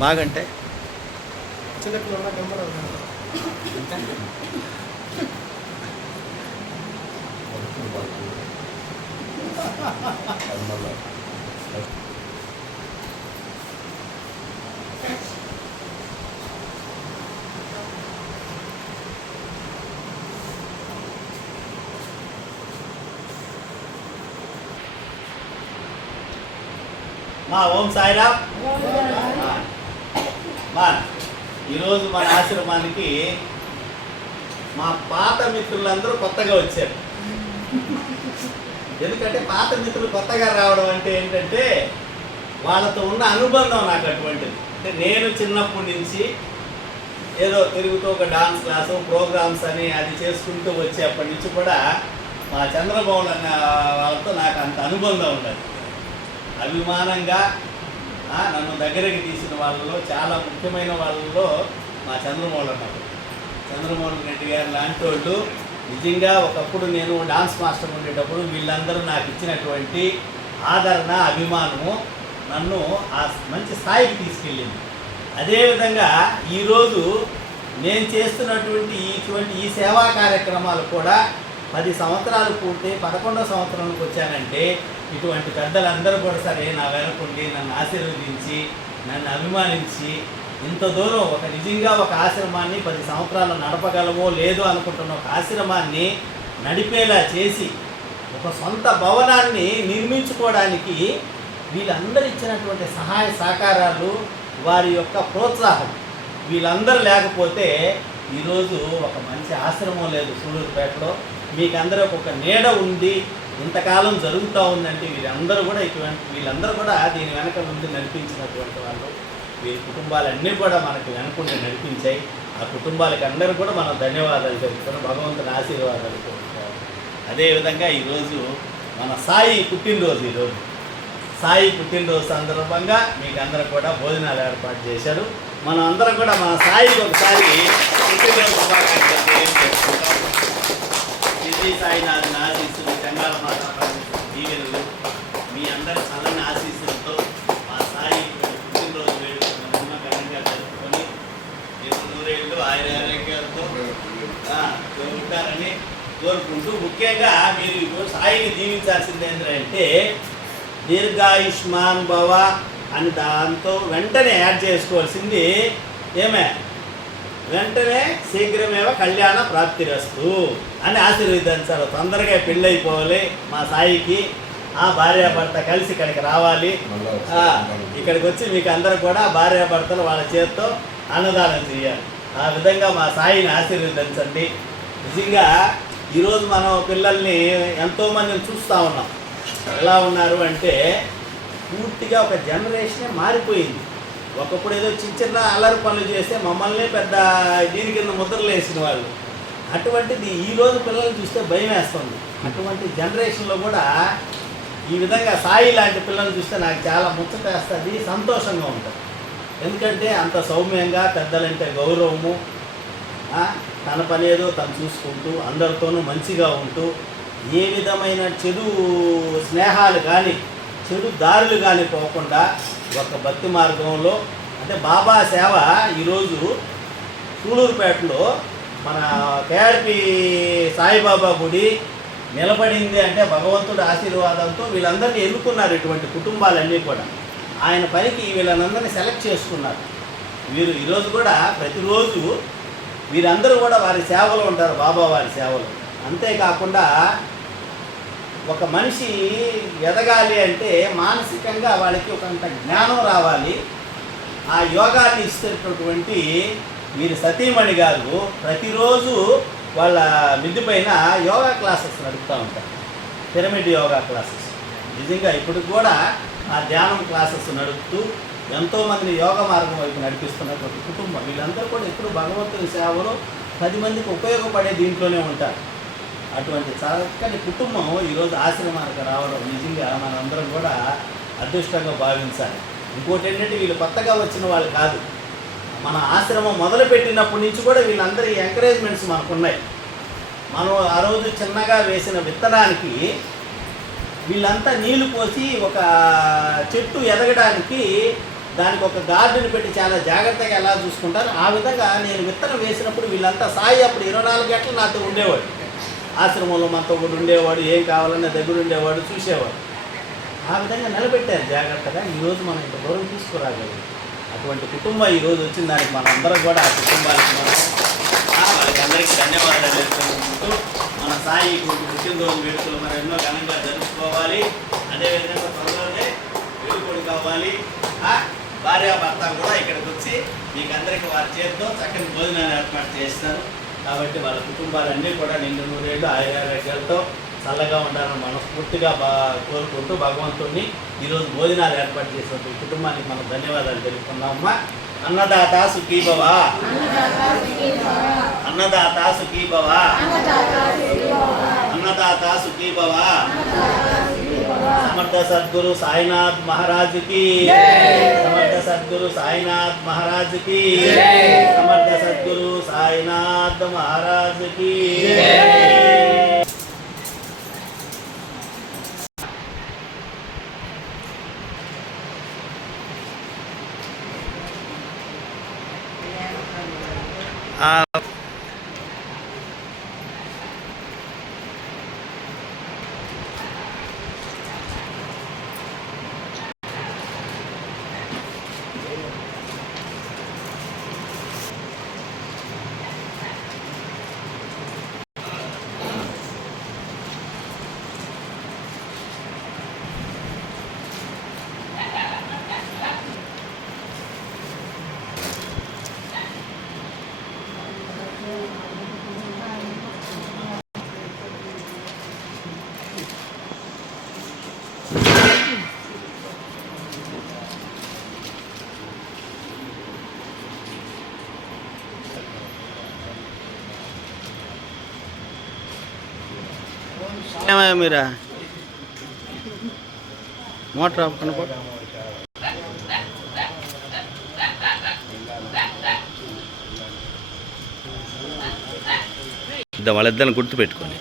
బాగంటే చిన్న పిల్లల గమ్మన మా ఓం సాయిరామ్. మా ఈరోజు మన ఆశ్రమానికి మా పాత మిత్రులందరూ కొత్తగా వచ్చారు. ఎందుకంటే పాత మిత్రులు కొత్తగా రావడం అంటే ఏంటంటే వాళ్ళతో ఉన్న అనుబంధం నాకు అటువంటిది. అంటే నేను చిన్నప్పటి నుంచి ఏదో తిరుగుతూ ఒక డాన్స్ క్లాసు ప్రోగ్రామ్స్ అని అది చేసుకుంటూ వచ్చేప్పటి నుంచి కూడా మా చంద్రబాబు అన్న వాళ్ళతో నాకు అంత అనుబంధం ఉండదు. అభిమానంగా నన్ను దగ్గరికి తీసిన వాళ్ళలో చాలా ముఖ్యమైన వాళ్ళలో మా చంద్రమౌళి అన్నారు. చంద్రమౌళి రెడ్డి గారు లాంటి వాళ్ళు నిజంగా ఒకప్పుడు నేను డాన్స్ మాస్టర్ ఉండేటప్పుడు వీళ్ళందరూ నాకు ఇచ్చినటువంటి ఆదరణ అభిమానము నన్ను ఆ మంచి స్థాయికి తీసుకెళ్ళింది. అదేవిధంగా ఈరోజు నేను చేస్తున్నటువంటి ఈ సేవా కార్యక్రమాలు కూడా 10 సంవత్సరాలు పూర్తి 11వ సంవత్సరానికి వచ్చానంటే ఇటువంటి పెద్దలందరూ కూడా సరే నా వెనకుండి నన్ను ఆశీర్వదించి నన్ను అభిమానించి ఇంత దూరం నిజంగా ఒక ఆశ్రమాన్ని 10 సంవత్సరాలు నడపగలమో లేదో అనుకుంటున్న ఒక ఆశ్రమాన్ని నడిపేలా చేసి ఒక సొంత భవనాన్ని నిర్మించుకోవడానికి వీళ్ళందరూ ఇచ్చినటువంటి సహాయ సహకారాలు వారి యొక్క ప్రోత్సాహం వీళ్ళందరూ లేకపోతే ఈరోజు ఒక మంచి ఆశ్రమం లేదు సూళ్ళూరుపేటలో. మీకు అందరూ ఒక నీడ ఉంది, ఇంతకాలం జరుగుతూ ఉందంటే వీళ్ళందరూ కూడా దీని వెనక ముందు నడిపించినటువంటి వాళ్ళు. వీరి కుటుంబాలన్నీ కూడా మనకు వెనకుండి నడిపించాయి. ఆ కుటుంబాలకి అందరూ కూడా మనం ధన్యవాదాలు తెలుపుతున్నాం, భగవంతుని ఆశీర్వాదాలు కోరుకోవాలి. అదేవిధంగా ఈరోజు మన సాయి పుట్టినరోజు. ఈరోజు సాయి పుట్టినరోజు సందర్భంగా మీకు అందరూ కూడా భోజనాలు ఏర్పాటు చేశారు. మనం అందరం కూడా మన సాయికి ఒకసారి పుట్టినరోజు శుభాకాంక్షలు తెలియజేసుకుంటాం. శ్రీ సాయినాథుని ఆశీస్సులు, చంగాల మాత దీవెనలు మీ అందరి చల్లని ఆశీస్సులతో మా సాయి పుట్టినరోజు వేడుకలను ఘనంగా జరుపుకొని 100 ఏళ్ళు ఆరోగ్యాలతో ఉంటారని కోరుకుంటూ, ముఖ్యంగా మీరు సాయిని దీవించాల్సింది ఏంటంటే దీర్ఘాయుష్మాన్ భవ అని దాంతో వెంటనే యాడ్ చేసుకోవాల్సింది వెంటనే శీఘ్రమేవ కళ్యాణ ప్రాప్తిరస్తు అని ఆశీర్వదించాలి. తొందరగా పెళ్ళి అయిపోవాలి మా సాయికి, భార్యాభర్త కలిసి ఇక్కడికి రావాలి. ఇక్కడికి వచ్చి మీకు అందరూ కూడా భార్యాభర్తలు వాళ్ళ చేతితో అన్నదానం చేయాలి. ఆ విధంగా మా సాయిని ఆశీర్వదించండి. నిజంగా ఈరోజు మనం పిల్లల్ని ఎంతోమందిని చూస్తూ ఉన్నాం. ఎలా ఉన్నారు అంటే పూర్తిగా ఒక జనరేషనే మారిపోయింది. ఒకప్పుడు ఏదో చిన్న అల్లరి పనులు చేస్తే మమ్మల్ని పెద్ద దీని కింద ముద్రలు వేసిన వాళ్ళు. అటువంటిది ఈరోజు పిల్లల్ని చూస్తే భయం వేస్తుంది. అటువంటి జనరేషన్లో కూడా ఈ విధంగా సాయి లాంటి పిల్లల్ని చూస్తే నాకు చాలా ముచ్చటేస్తుంది, సంతోషంగా ఉంటుంది. ఎందుకంటే అంత సౌమ్యంగా పెద్దలంటే గౌరవము, తన పని ఏదో తను చూసుకుంటూ అందరితోనూ మంచిగా ఉంటూ ఏ విధమైన చెడు స్నేహాలు కానీ చెడు దారులు కానీ పోకుండా ఒక భక్తి మార్గంలో అంటే బాబా సేవ ఈరోజు సూళ్ళూరుపేటలో మన కేఆర్పి సాయిబాబా గుడి నిలబడింది అంటే భగవంతుడి ఆశీర్వాదంతో వీళ్ళందరినీ ఎన్నుకున్నారు. ఇటువంటి కుటుంబాలన్నీ కూడా ఆయన పనికి వీళ్ళందరినీ సెలెక్ట్ చేసుకున్నారు. వీరు ఈరోజు కూడా ప్రతిరోజు వీరందరూ కూడా వారి సేవలో ఉంటారు, బాబా వారి సేవలో. అంతేకాకుండా ఒక మనిషి ఎదగాలి అంటే మానసికంగా వాళ్ళకి ఒకంత జ్ఞానం రావాలి. ఆ యోగాన్ని ఇస్తున్నటువంటి వీరి సతీమణి గారు ప్రతిరోజు వాళ్ళ మిద్ది పైన యోగా క్లాసెస్ నడుపుతూ ఉంటారు, పిరమిడ్ యోగా క్లాసెస్. నిజంగా ఇప్పుడు కూడా ఆ ధ్యానం క్లాసెస్ నడుపుతూ ఎంతోమందిని యోగ మార్గం వైపు నడిపిస్తున్నటువంటి కుటుంబం. వీళ్ళందరూ కూడా ఎప్పుడు భగవంతుని సేవలో 10 మందికి ఉపయోగపడే దీంట్లోనే ఉంటారు. అటువంటి చక్కని కుటుంబం ఈరోజు ఆశ్రమానికి రావడం నిజంగా మనందరం కూడా అదృష్టంగా భావించాలి. ఇంకోటి ఏంటంటే వీళ్ళు కొత్తగా వచ్చిన వాళ్ళు కాదు. మన ఆశ్రమం మొదలుపెట్టినప్పటి నుంచి కూడా వీళ్ళందరి ఎంకరేజ్మెంట్స్ మనకున్నాయి. మనం ఆ రోజు చిన్నగా వేసిన విత్తనానికి వీళ్ళంతా నీళ్లు పోసి ఒక చెట్టు ఎదగడానికి దానికి ఒక గార్డుని పెట్టి చాలా జాగ్రత్తగా ఎలా చూసుకుంటారు. ఆ విధంగా నేను విత్తనం వేసినప్పుడు వీళ్ళంతా సాయి అప్పుడు 24 గంటలు నాతో ఉండేవాడు. ఆశ్రమంలో మనతో కూడా ఉండేవాడు, ఏం కావాలన్నా దగ్గర ఉండేవాడు, చూసేవాడు. ఆ విధంగా నిలబెట్టారు జాగ్రత్తగా. ఈరోజు మనం ఇంత దూరం తీసుకురాగలిగాం. అటువంటి కుటుంబం ఈరోజు వచ్చిన దానికి మనందరం కూడా ఆ కుటుంబానికి వాళ్ళకి అందరికీ ధన్యవాదాలు తెలుపుకుంటూ మన సాయి పుట్టినరోజు వేడుకలు మరి ఎన్నో ఘనంగా జరుపుకోవాలి. అదేవిధంగా త్వరలోనే వేడుకోడు కావాలి. భార్యాభర్త కూడా ఇక్కడికి వచ్చి మీకు అందరికీ వారి చేతితో చక్కని భోజనాలు ఏర్పాటు చేస్తారు. కాబట్టి వాళ్ళ కుటుంబాలన్నీ కూడా నిండు నూరేళ్ళు ఆరోగ్యాలతో చల్లగా ఉండాలని మనస్ఫూర్తిగా కోరుకుంటూ భగవంతుడిని ఈరోజు భోజనాలు ఏర్పాటు చేసిన కుటుంబానికి మనం ధన్యవాదాలు తెలుపుకున్నామమ్మా. అన్నదాత సుఖీభవ, అన్నదాత సుఖీభవ, అన్నదాత సుఖీభవ. సమర్థ సద్గురు సాయినాథ్ మహారాజుకి, సమర్థ సద్గురు సాయినాథ్ మహారాజుకి, సమర్థ సద్గురు సాయినాథ్ మహారాజుకి. ఏమయ్యా మీరా మోటార్ ఆపుకున్న వాళ్ళిద్దరిని గుర్తుపెట్టుకోండి.